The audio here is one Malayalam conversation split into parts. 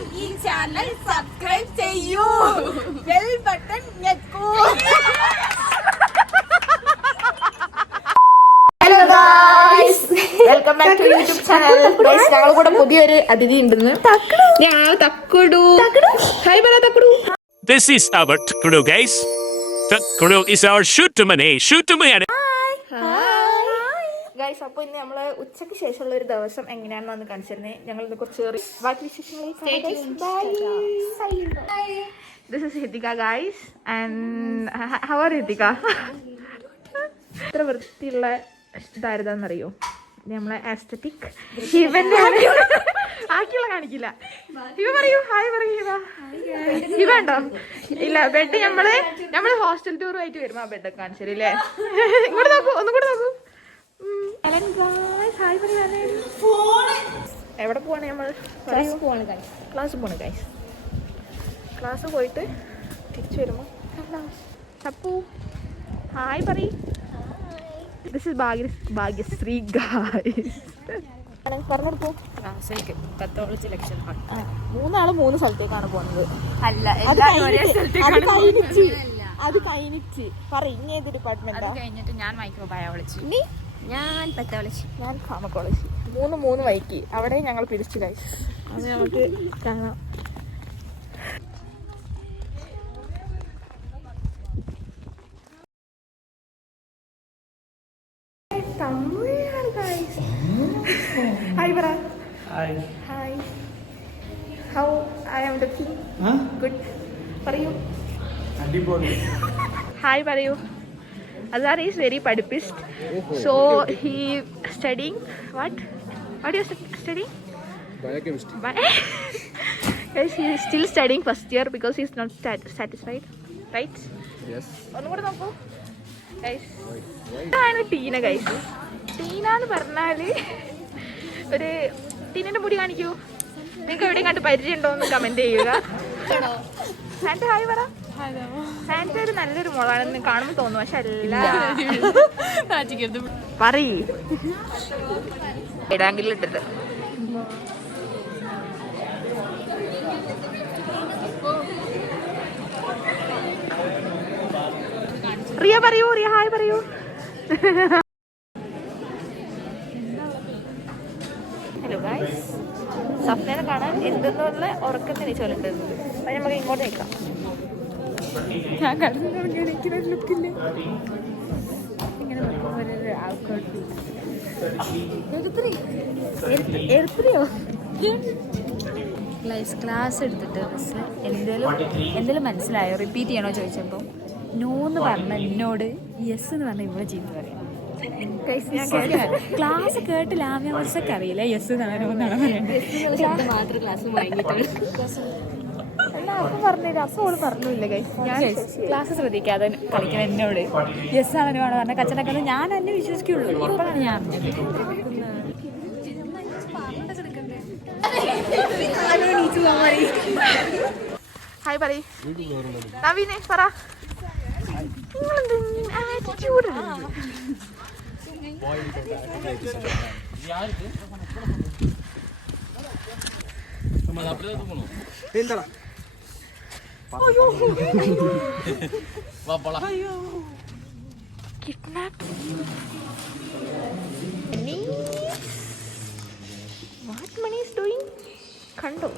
എല്ലാവരും ഈ ചാനൽ സബ്സ്ക്രൈബ് ചെയ്യൂ, ബെൽ ബട്ടൺ ഞെക്കൂ. Hello guys, welcome back to YouTube channel. Guys, ഞങ്ങൾ കൂടെ പുതിയൊരു അതിഥി ഉണ്ടെന്ന്. തക്കുടു. ഹായ് പറ Thakkudu. This is our Takuro, guys. Takuro is our shoot-to-mane. Guys, അപ്പോൾ ഇന്ന് നമ്മള് ഉച്ചയ്ക്ക് ശേഷമുള്ള ഒരു ദിവസം എങ്ങനെയാണെന്ന് വന്ന് കാണിച്ചിരുന്നേ. ഞങ്ങൾ ഇന്ന് കുറച്ച് ബാക്കി വിശേഷങ്ങൾ. This is Hitika, guys, and how are Hitika? ഇത്ര വൃത്തിയുള്ള ഇതായിരുന്നറിയോ നമ്മളെ ആസ്തറ്റിക്. ഇവന്റെ ആക്കിയുള്ള കാണിക്കില്ല. ഇവ പറയൂ, ഹായ് പറയൂ. ഇവ ഉണ്ടോ? ഇല്ല, ബെഡ് നമ്മള് ഹോസ്റ്റൽ ടൂർ ആയിട്ട് വരുമ്പോ ആ ബെഡൊക്കെ കാണിച്ചില്ലേ. ഇങ്ങോട്ട് നോക്കൂ, ഒന്നുകൂടെ നോക്കൂ. എവിടെ പോവാണ് നമ്മൾ? ക്ലാസ് പോവാണ് ഗൈസ്. ക്ലാസ് പോയിട്ട് തിരിച്ചു വരുമ്പോ ചപ്പു ഹായ് പറയ്. This is Bhagyashree guys. പറഞ്ഞെടുക്കൂ. ക്ലാസ്സിലേക്ക് പത്തോളിച്ച് ലക്ഷം. മൂന്നാള് മൂന്ന് സ്ഥലത്തേക്കാണ് പോകുന്നത്. അല്ല, അത് കഴിഞ്ഞിട്ട് പറയ് ഇനി ഏത് ഡിപ്പാർട്ട്മെന്റ് കഴിഞ്ഞിട്ട്? ഞാൻ മൈക്രോബയോളജി, ഞാൻ പത്തോളജി, ഞാൻ ഫാർമക്കോളജി. മൂന്ന് വൈക്ക് അവിടെ ഞങ്ങൾ പിരിച്ചു കഴിച്ചു. അത് നമുക്ക് കാണാം. ഹായ് പറ. Hi, how I am looking? Good. പറയൂ. ഹായ് പറയൂ. Azhar is very padipist, so he studying what you studying? Biochemistry. Guys, he is still studying first year because he is not satisfied, right? Yes. Onnu kuda nokku guys. Idana Teena guys. Teena nu parnal oru Teeninte mudi kanikku. Ninge evide kandu പരിചയം ഉണ്ടോ എന്ന് കമന്റ് ചെയ്യുക. സാന്റ ഹായ് പറ. സാന്റ ഒരു നല്ലൊരു മോളാണെന്ന് കാണുമ്പോൾ തോന്നുന്നു, പക്ഷെ അല്ല. പറയ്. ഇടാങ്കിലും ഇട്ടിട്ട് റിയ പറയൂ. റിയ ഹായ് പറയൂ. ഹലോ ഗൈസ്, സ്വപ്നനെ കാണാൻ എന്തെന്നുള്ള ഉറക്കത്തിന് ചൊല്ലുന്നത്. അത് നമുക്ക് ഇങ്ങോട്ട് നിൽക്കാം. ഞാൻ കടന്നു തുടങ്ങിയ ലുക്കില്ല. ഇങ്ങനെ ക്ലാസ് എടുത്തിട്ട് എന്തേലും മനസ്സിലായോ, റിപ്പീറ്റ് ചെയ്യണോ ചോദിച്ചപ്പോൾ നോന്ന് പറഞ്ഞ എന്നോട് യെസ് എന്ന് പറഞ്ഞ ഇവിടെ ചെയ്തു പറയാം. ക്ലാസ് കേട്ട് ലാവ്യമൊക്കെ അറിയില്ല യെസ് എന്നാണ് മാത്രം ക്ലാസ് വാങ്ങിയിട്ടുള്ളൂ. അപ്പം പറഞ്ഞില്ല, അപ്പം ഓള് പറഞ്ഞില്ല ഗൈസ്. ഞാൻ ക്ലാസ് ശ്രദ്ധിക്കാതെ കളിക്കണം എന്നോട് യെസ് ആണ് പറഞ്ഞ കച്ചടക്കുന്നത് ഞാൻ എന്നെ വിശ്വസിക്കുള്ളൂ. ഇപ്പോഴാണ് ഞാൻ ഹായ് പറയ്. നവീനെ പറ. Attitude kidnap. What money is doing കണ്ടോ?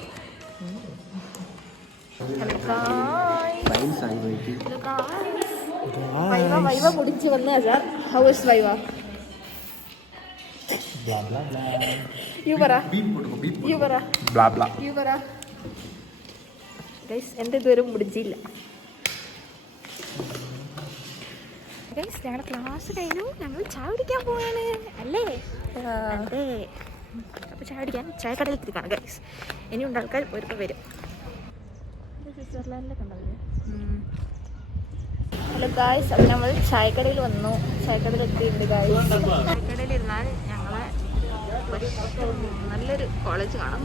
വൈവ മുടിച്ച് വന്ന Azhar. How is viva? You പറ. ഗൈസ്, എൻ്റെ ഇതുവരെ മുടിച്ചില്ല. ഗൈസ്, ഞങ്ങളുടെ ക്ലാസ് കഴിഞ്ഞു. ഞങ്ങൾ ചായ കുടിക്കാൻ പോവാണ് അല്ലേ? അതെ. അപ്പോൾ ചായ കുടിക്കാൻ ചായക്കടയിൽ എത്തിക്കാണ് ഗൈസ്. ഇനിയുണ്ട് ആൾക്കാർ ഒരുപ്പം വരും. സ്വിറ്റ്സർലാൻഡിലൊക്കെ ഉണ്ടാവില്ലേ? ഹലോ ഗായ്സ്, അപ്പം നമ്മൾ ചായക്കടയിൽ വന്നു. ചായക്കടയിൽ എത്തിയിട്ടുണ്ട് ഗായ്സ്. ചായക്കടയിൽ ഇരുന്നാൽ ഞങ്ങളെ നല്ലൊരു കോളേജ് കാണാം.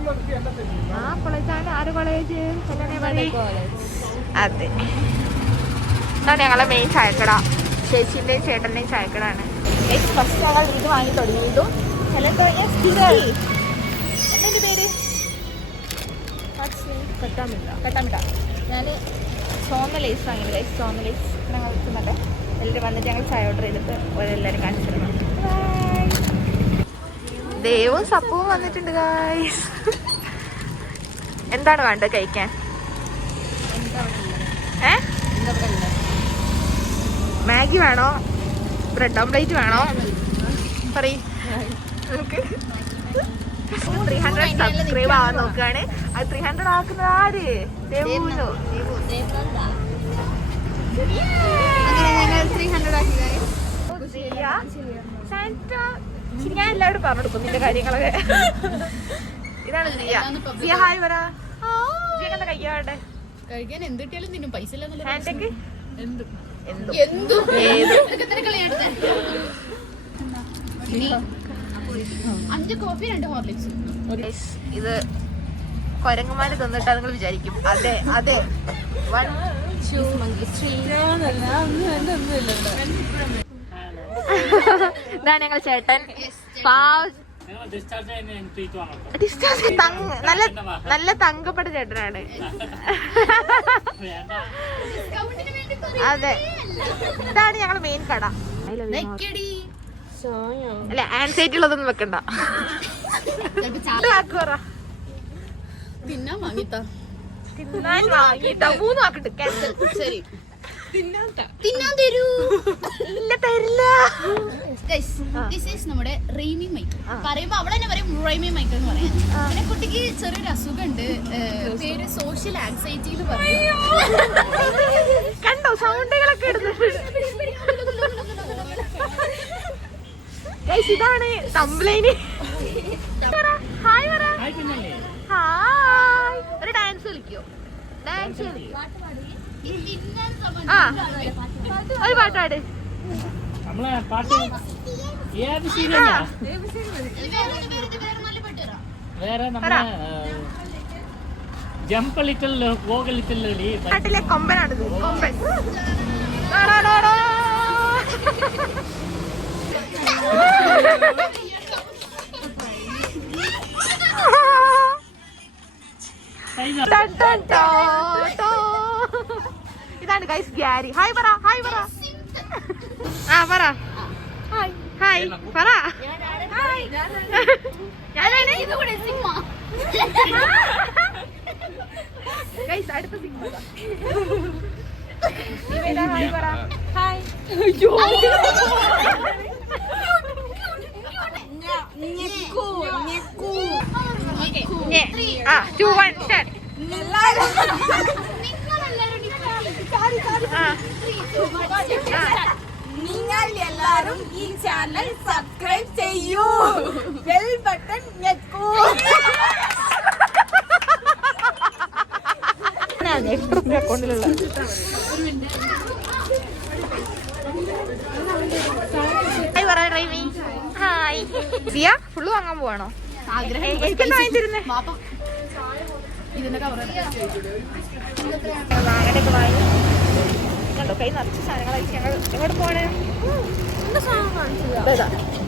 ആ കോളേജാണ്. ആര് കോളേജ്? അതെ, ഇതാണ് ഞങ്ങളെ മെയിൻ ചായക്കട. ചേച്ചിൻ്റെയും ചേട്ടൻ്റെയും ചായക്കടയാണ്. ഫസ്റ്റ് ഞങ്ങൾ ഇത് വാങ്ങി തുടങ്ങിയിട്ടു. എന്തെൻ്റെ പേര്? കട്ടാമിട്ട. ഞാൻ ചുവന്ന ലേസ് വാങ്ങിയത് ഗൈസ്. ചുവന്ന ലേസ് ഞങ്ങൾ തിന്നട്ടെ. എല്ലാവരും വന്നിട്ട് ഞങ്ങൾ ചായ ഓർഡർ ചെയ്തിട്ട് എല്ലാവരും കാണിച്ചു തരണം. ദേവും സപ്പവും വന്നിട്ടുണ്ട് ഗൈസ്. എന്താണ് വേണ്ടത് കഴിക്കാൻ? മാഗി വേണോ? ബ്രെഡ് ഓംപ്ലേറ്റ് വേണോ? പറയ്. നമുക്ക് 300 സബ്സ്ക്രൈബ് ആവാൻ നോക്കുകയാണ്. അത് 300 ആക്കുന്നത് ആര്? ദേവുനോ? ഞാൻ എല്ലാവരും പറഞ്ഞു കൊടുക്കും നിന്റെ കാര്യങ്ങളൊക്കെ. ഇതാണ് സിയ. സിയ ഹായ് പറ. സിയ കഴിക്കാട്ടെ. കഴിക്കാൻ എന്ത് കിട്ടിയാലും തിന്നും. പൈസ ഹാൻഡേക്ക് അഞ്ച് കോഫി 2 ഹോർലിക്സ്. ഇത് കൊരങ്ങന്മാര് തന്നിട്ടാ നിങ്ങൾ വിചാരിക്കും. അതെ അതെ. 1 2 ഇതാണ് ഞങ്ങൾ ചേട്ടൻ. നല്ല തങ്കപ്പെട്ട ചേട്ടനാണ്. അതെ, ഇതാണ് ഞങ്ങളെ മെയിൻ കട. അല്ല, ആൻസൈറ്റി ഉള്ളതൊന്നും വെക്കണ്ട. തിന്നാൻ വാങ്ങിത്താ. തിന്നാൻ വാങ്ങിട്ടാ 3 ആക്കിട്ട് ക്യാൻസൽ. ശരി, തിന്നാൻ തരൂ. ഇല്ല, തരില്ല. നമ്മുടെ റെയ്മി മൈക്ക് പറയുമ്പോ അവളെ തന്നെ പറയും റെയ്മി മൈക്ക് എന്ന് പറയാം. പിന്നെ കുട്ടിക്ക് ചെറിയൊരു അസുഖമുണ്ട്. പേര് സോഷ്യൽ ആൻസൈറ്റി എന്ന് പറയും. കണ്ടോ സൗണ്ടുകളൊക്കെ ഇടുന്നുണ്ട്. ഇതാണ് തംബ്ലൈന്. ഹായ് പറ. ഹായ്. ഒരു ഡാൻസ് കളിക്കോ? ഡാൻസ് കളിക്കോ? ആ, ഒരു പാട്ടാട്. ജമ്പ് ലിറ്റിൽ വോഗ ലിറ്റിൽ പാട്ടിലെ കൊമ്പനാണിത്. കൊമ്പൻ. ഇതാണ് ഗൈസ് ഗ്യാരി. ഹായ് പറ. ഹായ് പറ. ആ പറ. ഹായ് ഹായ് പറ. ഞാനാണ് ഗൈസ് അടുത്ത സിഗ്മ. ഹായ് പറ. ഹായ്. ആ 2 1 സ്റ്റാർട്ട്. നിങ്ങൾ എല്ലാരും ഈ ചാനൽ സബ്സ്ക്രൈബ് ചെയ്യൂ, ബെൽ ബട്ടൺ ഞെക്കൂ. അക്കൗണ്ടിലുള്ള ഹായ് പറ. ഡ്രൈവിംഗ്. ഹായ്. സിയ ഫുള്ള് വാങ്ങാൻ പോവാണോ? എനിക്കെന്താ വാങ്ങിച്ചിരുന്നേ? വാങ്ങാനൊക്കെ വാങ്ങി. കണ്ടോ, കൈ നിറച്ച് സാധനങ്ങളായി. ഞങ്ങൾ എങ്ങോട്ട് പോണേ?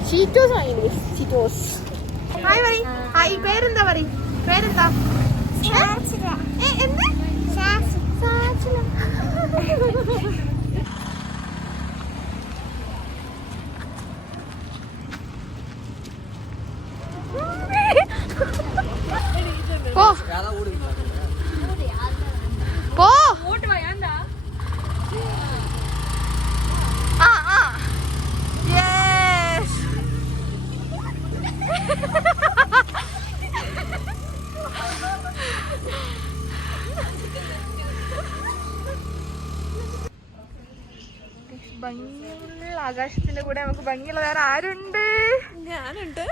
ചീറ്റോസ് വാങ്ങിയത്. ചീറ്റോസ്. ഹായ് പറ. ഹായ്. പേരെന്താ പറ. പേരെന്താ? എന്ത്? പോ പോ. ആ ആ യെസ്. ഭംഗിയുള്ള ആകാശത്തിന്റെ കൂടെ നമുക്ക് ഭംഗിയുള്ള വേറെ ആരുണ്ട്? ഞാനുണ്ട്.